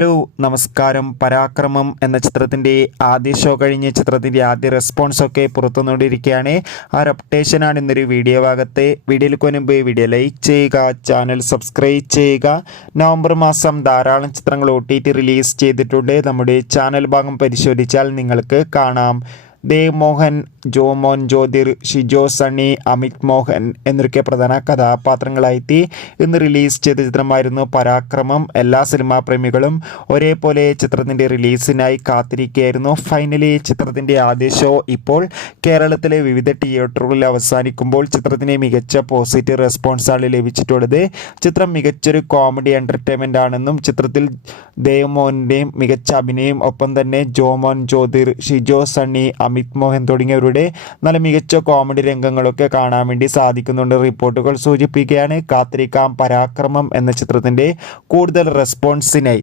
Hello നമസ്കാരം. പരാക്രമം എന്ന ചിത്രത്തിൻ്റെ ആദ്യ ഷോ കഴിഞ്ഞ് ചിത്രത്തിൻ്റെ ആദ്യ റെസ്പോൺസൊക്കെ പുറത്തുനിന്നുകൊണ്ടിരിക്കുകയാണ്. ആ ഒരു അപ്ഡേഷനാണ് ഇന്നൊരു വീഡിയോ ഭാഗത്ത്. വീഡിയോയിലേക്ക് മുൻപ് വീഡിയോ ലൈക്ക് ചെയ്യുക, ചാനൽ സബ്സ്ക്രൈബ് ചെയ്യുക. നവംബർ മാസം ധാരാളം ചിത്രങ്ങൾ OTT റിലീസ് ചെയ്തിട്ടുണ്ട്. നമ്മുടെ ചാനൽ ഭാഗം പരിശോധിച്ചാൽ നിങ്ങൾക്ക് കാണാം. ദേവ് മോഹൻ, ജോമോൻ ജ്യോതിർ, ഷിജോ സണ്ണി, അമിത് മോഹൻ എന്നൊക്കെ പ്രധാന കഥാപാത്രങ്ങളായി ഇന്ന് റിലീസ് ചെയ്ത ചിത്രമായിരുന്നു പരാക്രമം. എല്ലാ സിനിമാ പ്രേമികളും ഒരേപോലെ ചിത്രത്തിൻ്റെ റിലീസിനായി കാത്തിരിക്കുകയായിരുന്നു. ഫൈനലി ചിത്രത്തിൻ്റെ ആദ്യ ഷോ ഇപ്പോൾ കേരളത്തിലെ വിവിധ തിയേറ്ററുകളിൽ അവസാനിക്കുമ്പോൾ ചിത്രത്തിന് മികച്ച പോസിറ്റീവ് റെസ്പോൺസാണ് ലഭിച്ചിട്ടുള്ളത്. ചിത്രം മികച്ചൊരു കോമഡി എൻ്റർടൈൻമെൻ്റ് ആണെന്നും ചിത്രത്തിൽ ദേവ് മോഹൻ്റെയും മികച്ച അഭിനയം, ഒപ്പം തന്നെ ജോമോൻ ജ്യോതിർ, ഷിജോ സണ്ണി, അമിത് മോഹൻ തുടങ്ങിയവരുടെ നല്ല മികച്ച കോമഡി രംഗങ്ങളൊക്കെ കാണാൻ വേണ്ടി സാധിക്കുന്നുണ്ട് റിപ്പോർട്ടുകൾ സൂചിപ്പിക്കുകയാണ്. കാത്തിരിക്കാം പരാക്രമം എന്ന ചിത്രത്തിൻ്റെ കൂടുതൽ റെസ്പോൺസിനായി.